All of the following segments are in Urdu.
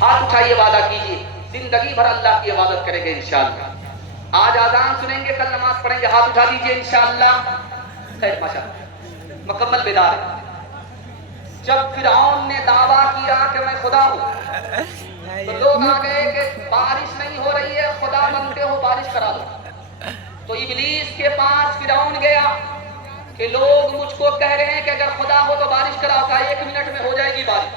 ہاتھ اٹھائیے، وعدہ کیجیے زندگی بھر اللہ کی عبادت کریں گے انشاءاللہ۔ آج آذان سنیں گے، کل نماز پڑھیں گے، ہاتھ اٹھا دیجیے انشاءاللہ۔ خیر ماشاءاللہ، مکمل بیدار ہے۔ جب فرعون نے دعویٰ کیا کہ میں خدا ہوں، تو لوگ آ گئے کہ بارش نہیں ہو رہی ہے، خدا بنتے ہو بارش کرا دو۔ تو ابلیس کے پاس فرعون گیا کہ لوگ مجھ کو کہہ رہے ہیں کہ اگر خدا ہو تو بارش کراؤ، کہا 1 منٹ میں ہو جائے گی بارش۔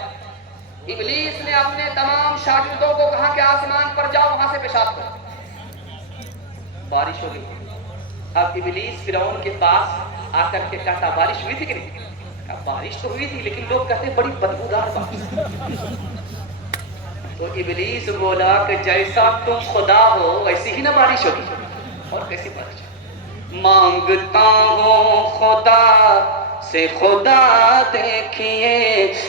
ابلیس نے اپنے تمام شاگردوں کو کہا کہ آسمان پر جاؤ، وہاں سے پیشاب کرو، بارش ہو گئی۔ اب ابلیس فرعون کے پاس آ کر کے کہتا بارش ہوئی تھی کہ نہیں؟ کہا بارش تو ہوئی تھی، لیکن لوگ کہتے بڑی بدبودار بارش۔ تو ابلیس بولا کہ جیسا تم خدا ہو ویسی ہی نہ بارش ہوگی۔ اور کیسی بارش؟ مانگتا ہوں خدا سے خدا دیکھیے،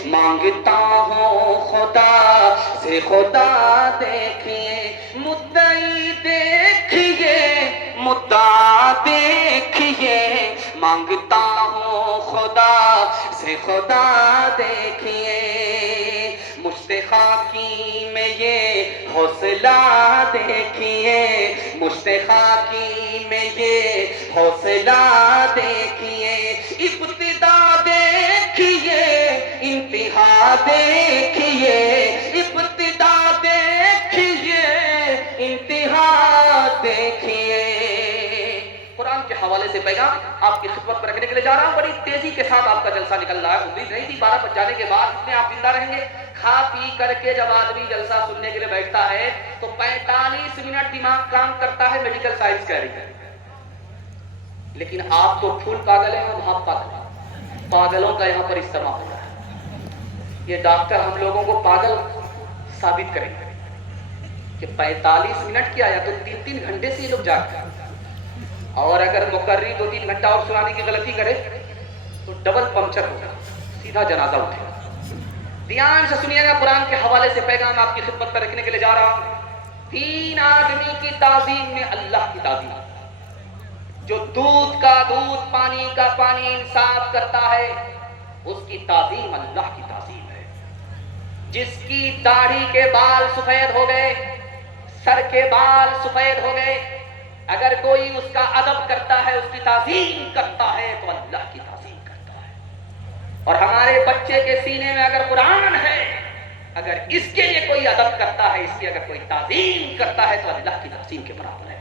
مانگتا ہوں خدا سے خدا دیکھیے، مدعی دیکھیے مدعا دیکھیے، مانگتا ہوں خدا سے خدا دیکھیے، مشتاقی میں یہ حوصلہ دیکھیے، مشتاقی میں یہ حوصلہ دیکھیے، ابتدا دیکھیے انتہا دیکھیے، ابتدا دیکھیے انتہا دیکھیے۔ قرآن کے حوالے سے پیغام آپ کی خدمت پر رکھنے کے لیے جا رہا ہوں۔ بڑی تیزی کے ساتھ آپ کا جلسہ نکل رہا ہے، امید نہیں تھی 12 بج جانے کے بعد اتنے آپ زندہ رہیں گے۔ کھا پی کر کے جب آدمی جلسہ سننے کے لیے بیٹھتا ہے تو 45 منٹ دماغ کام کرتا ہے میڈیکل سائنس کا ہے، لیکن آپ تو پھول پاگل ہیں، ہم آپ پاگل ہیں۔ پاگلوں کا یہاں پر اجتماع ہو رہا ہے۔ یہ ڈاکٹر ہم لوگوں کو پاگل ثابت کریں گے کہ 45 منٹ کیا، یا تو 3 گھنٹے سے یہ لوگ جاگتے ہیں، اور اگر مقرری 2-3 گھنٹہ اور سنانے کی غلطی کرے تو ڈبل پنکچر ہوگا، سیدھا جنازہ اٹھے گا۔ دھیان سے سنیے گا، قرآن کے حوالے سے پیغام آپ کی خدمت پر رکھنے کے لیے جا رہا ہوں۔ 3 آدمی کی تعظیم میں اللہ کی تعظیم، جو دودھ کا دودھ، پانی کا پانی انصاف کرتا ہے، اس کی تعظیم اللہ کی تعظیم ہے۔ جس کی داڑھی کے بال سفید ہو گئے، سر کے بال سفید ہو گئے، اگر کوئی اس کا ادب کرتا ہے، اس کی تعظیم کرتا ہے، تو اللہ کی تعظیم کرتا ہے۔ اور ہمارے بچے کے سینے میں اگر قرآن ہے، اگر اس کے لیے کوئی ادب کرتا ہے، اس کی اگر کوئی تعظیم کرتا ہے، تو اللہ کی تعظیم کے برابر ہے۔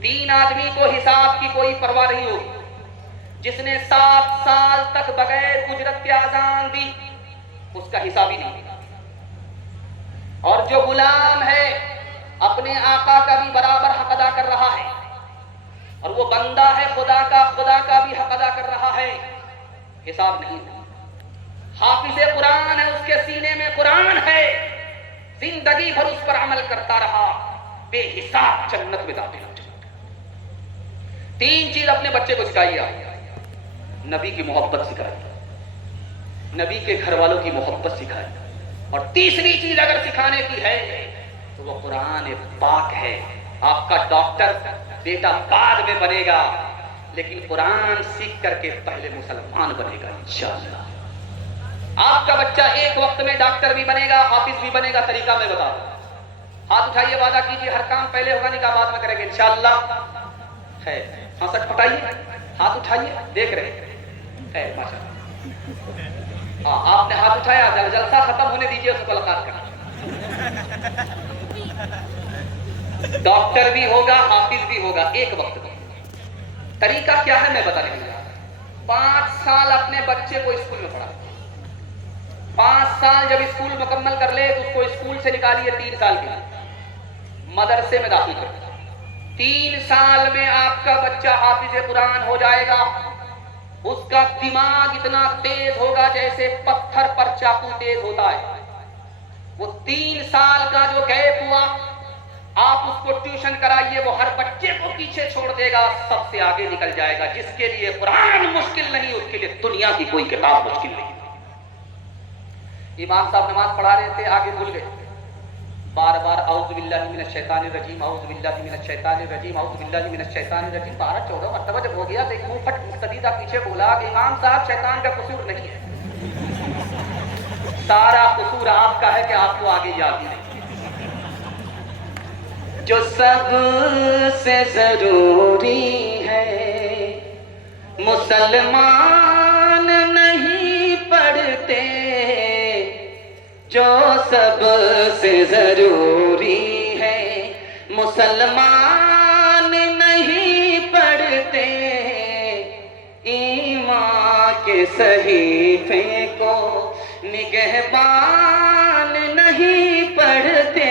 3 آدمی کو حساب کی کوئی پرواہ نہیں ہوگی۔ جس نے 7 سال تک بغیر اجرت کے اذان دی، اس کا حساب ہی نہیں۔ اور جو غلام ہے اپنے آقا کا بھی برابر حق ادا کر رہا ہے، اور وہ بندہ ہے خدا کا بھی حق ادا کر رہا ہے، حساب نہیں ہے۔ حافظ قرآن ہے، اس کے سینے میں قرآن ہے، زندگی بھر اس پر عمل کرتا رہا، بے حساب جنت میں داخل ہو جائے۔ 3 چیز اپنے بچے کو سکھائیے، نبی کی محبت سکھائیے، نبی کے گھر والوں کی محبت سکھائیے، اور تیسری چیز اگر سکھانے کی ہے تو وہ قرآن پاک ہے۔ آپ کا ڈاکٹر بیٹا بعد میں بنے گا، لیکن قرآن سیکھ کر کے پہلے مسلمان بنے گا انشاءاللہ۔ آپ کا بچہ ایک وقت میں ڈاکٹر بھی بنے گا، حافظ بھی بنے گا، طریقہ میں بتا دوں۔ ہاتھ اٹھائیے، وعدہ کیجیے ہر کام پہلے ہوگا، نکاح بعد میں کریں گے انشاءاللہ۔ ہے ہاں، سچ پٹائیے، ہاتھ اٹھائیے، دیکھ رہے ہیں ماشاءاللہ۔ ہاں، آپ نے ہاتھ اٹھایا، جلسہ ختم ہونے دیجیے، اس کو ملاقات کریں۔ ڈاکٹر بھی ہوگا، حافظ بھی ہوگا، ایک وقت میں۔ طریقہ کیا ہے میں بتا دوں گا۔ 5 سال اپنے بچے کو اسکول میں پڑھا، 5 سال جب اسکول مکمل کر لے تو اس کو اسکول سے نکالیے 3 سال کے لیے، مدرسے میں داخل کر۔ 3 سال میں آپ کا بچہ حافظ قرآن ہو جائے گا۔ اس کا دماغ اتنا تیز ہوگا جیسے پتھر پر چاقو تیز ہوتا ہے۔ وہ 3 سال کا جو گیپ ہوا، آپ اس کو ٹیوشن کرائیے، وہ ہر بچے کو پیچھے چھوڑ دے گا، سب سے آگے نکل جائے گا۔ جس کے لیے قرآن مشکل نہیں، اس کے لیے دنیا کی کوئی کتاب مشکل نہیں۔ امام صاحب نماز پڑھا رہے تھے، آگے بھول گئے، بار بار اعوذ باللہ من الشیطان الرجیم، اعوذ باللہ من الشیطان الرجیم، اعوذ باللہ من الشیطان الرجیم 12-14 مرتبہ جب ہو گیا تو ایک منہ پھٹ مقتدی تھا پیچھے بولا کہ امام صاحب شیطان کا قصور نہیں ہے، سارا قصور آپ کا ہے کہ آپ کو آگے یاد نہیں. جو سب سے ضروری ہے مسلمان نہیں پڑھتے، جو سب سے ضروری ہے مسلمان نہیں پڑھتے، ایمان کے صحیفے کو نگہبان نہیں پڑھتے،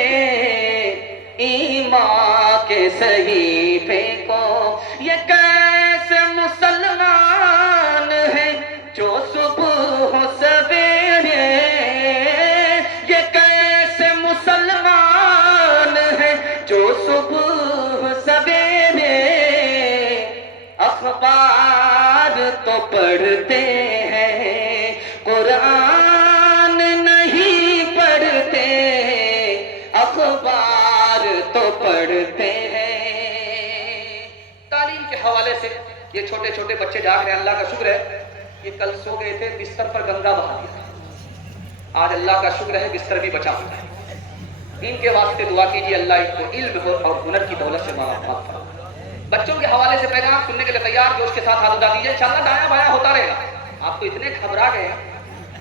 ایمان کے صحیفے کو. یہ کیسے مسلمان ہے جو صبح سویرے، یہ کیسے مسلمان ہے جو صبح سویرے اخبار تو پڑھتے ہیں قرآن نہیں پڑھتے، اخبار تو پڑھتے ہیں. تعلیم کے حوالے سے یہ چھوٹے چھوٹے بچے جاگ رہے ہیں، اللہ کا شکر ہے. یہ کل سو گئے تھے، بستر پر گنگا بہا دیا. آج اللہ کا شکر ہے بستر بھی بچا ہوتا ہے. ان کے واسطے دعا کیجیے اللہ ان کو علم اور ہنر کی دولت سے معاف فرمائے. بچوں کے حوالے سے پیغام سننے کے لیے تیار، جوش کے ساتھ ہاتھ اٹھا دیجیے. انشاءاللہ دایاں بایاں ہوتا رہے گا. آپ تو اتنے گھبرا گئے ہیں،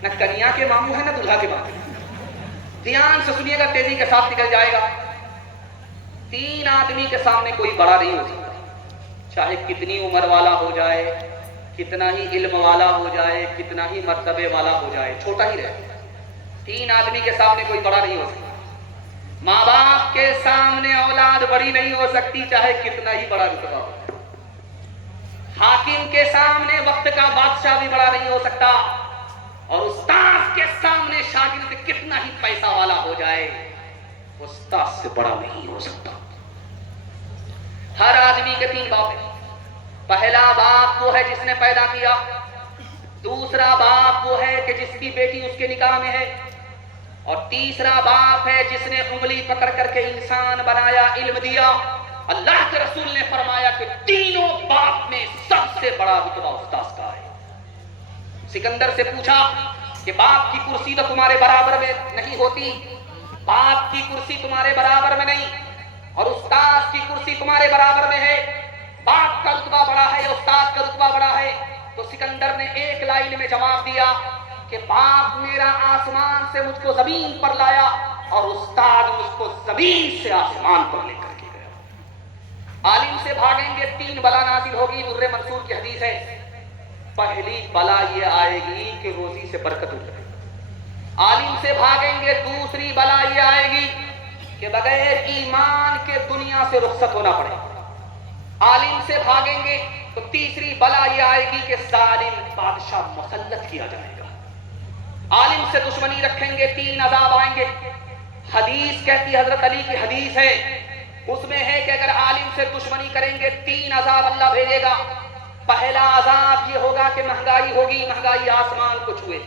نہ کنیا کے ماموں ہیں نہ دلہا کے ماموں. دھیان سے سنیے گا، تیزی کے ساتھ نکل جائے گا. 3 آدمی کے سامنے کوئی بڑا نہیں ہو سکتا، چاہے کتنی عمر والا ہو جائے، کتنا ہی علم والا ہو جائے، کتنا ہی مرتبے والا ہو جائے، چھوٹا ہی رہے. 3 آدمی کے سامنے کوئی بڑا نہیں ہو سکتا. ماں باپ کے سامنے اولاد بڑی نہیں ہو سکتی، چاہے کتنا ہی بڑا رتبہ ہو. حاکم کے سامنے وقت کا بادشاہ بھی بڑا نہیں ہو سکتا، اور استاد کے سامنے شاگرد کتنا ہی پیسہ والا ہو جائے، استاد سے بڑا نہیں ہو سکتا. ہر آدمی کے 3 باپ ہیں. پہلا باپ وہ ہے جس نے پیدا کیا، دوسرا باپ وہ ہے کہ جس کی بیٹی اس کے نکاح میں ہے، اور تیسرا باپ ہے جس نے انگلی پکڑ کر کے انسان بنایا، علم دیا. اللہ کے رسول نے فرمایا کہ تینوں باپ میں سب سے بڑا رتبہ استاد کا ہے. سکندر سے پوچھا کہ باپ کی کرسی تو تمہارے برابر میں نہیں ہوتی، باپ کی کرسی تمہارے برابر میں نہیں اور استاد کی کرسی تمہارے برابر میں ہے، باپ کا رتبہ بڑا ہے یا استاد کا رتبہ بڑا ہے؟ تو سکندر نے ایک لائن میں جواب دیا کہ باپ میرا آسمان سے مجھ کو زمین پر لایا اور استاد مجھ کو زمین سے آسمان پر لے کر کے گیا. عالم سے بھاگیں گے 3 بلا نازل ہوگی. در منصور کی حدیث ہے، پہلی بلا یہ آئے گی کہ روزی سے برکت اٹھ جائے. عالم سے بھاگیں گے، دوسری بلا یہ آئے گی کہ بغیر ایمان کے دنیا سے رخصت ہونا پڑے. عالم سے بھاگیں گے تو تیسری بلا یہ آئے گی کہ ظالم بادشاہ مسلط کیا جائے گا. عالم سے دشمنی رکھیں گے 3 عذاب آئیں گے. حدیث کہتی، حضرت علی کی حدیث ہے، اس میں ہے کہ اگر عالم سے دشمنی کریں گے 3 عذاب اللہ بھیجے گا. پہلا عذاب یہ ہوگا کہ مہنگائی ہوگی، مہنگائی آسمان کو چھوئے.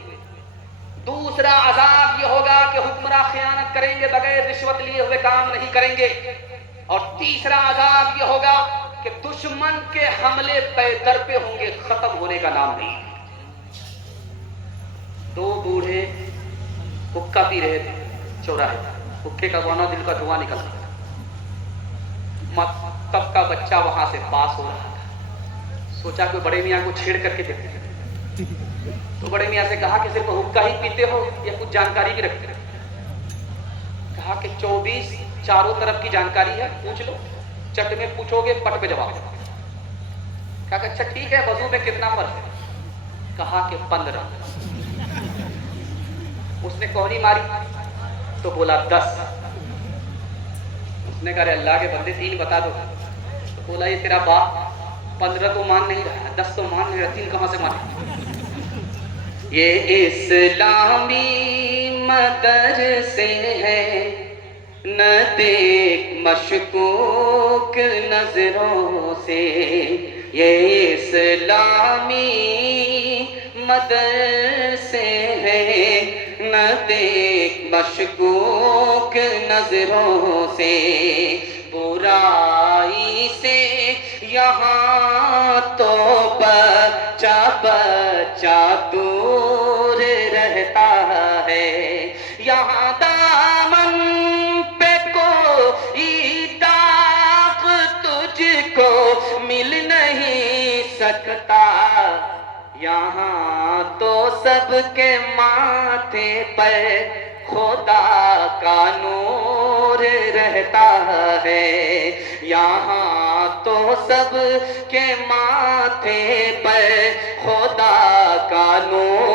دوسرا عذاب یہ ہوگا کہ حکمراں خیانت کریں گے، بغیر رشوت لیے ہوئے کام نہیں کریں گے. اور تیسرا عذاب یہ ہوگا کہ دشمن کے حملے پہ در پہ ہوں گے، ختم ہونے کا نام نہیں. 2 بوڑھے حکا پی رہے تھے چوراہے، حکے کا گونا دل کا دھواں نکل رہا تھا. تب کا بچہ وہاں سے پاس ہو رہا تھا. سوچا کوئی بڑے میاں کو چھیڑ کر کے دیکھتے ہیں. تو بڑے میاں سے کہا کہ صرف حکا ہی پیتے ہو یا کچھ جانکاری بھی رکھتے ہو؟ کہا کہ 24 چاروں طرف کی جانکاری ہے، پوچھ لو. چٹ میں پوچھو گے پٹ پہ جواب. کہا کہ اچھا ٹھیک ہے، وضو میں کتنا فرض ہے؟ کہا کہ 15. اس نے کوہنی ماری تو بولا 10. اس نے کہا اللہ کے بندے 3 بتا دو. تو بولا یہ تیرا باپ 15 تو مان نہیں رہا، 10 تو مان نہیں رہا، 3 کہاں سے مانے؟ یہ اسلامی مدرسے ہیں، نہ دیکھ مشکوک نظروں سے. یہ اسلامی مدرسے ہیں، نہ دیکھ مشکوک نظروں سے. برائی سے یہاں تو بچہ بچہ دور رہتا ہے یہاں دامن پہ کوئی داغ تجھ کو مل نہیں سکتا یہاں تو سب کے ماتھے پر خدا کا نور رہتا ہے یہاں تو سب کے ماتھے پر خدا کا نور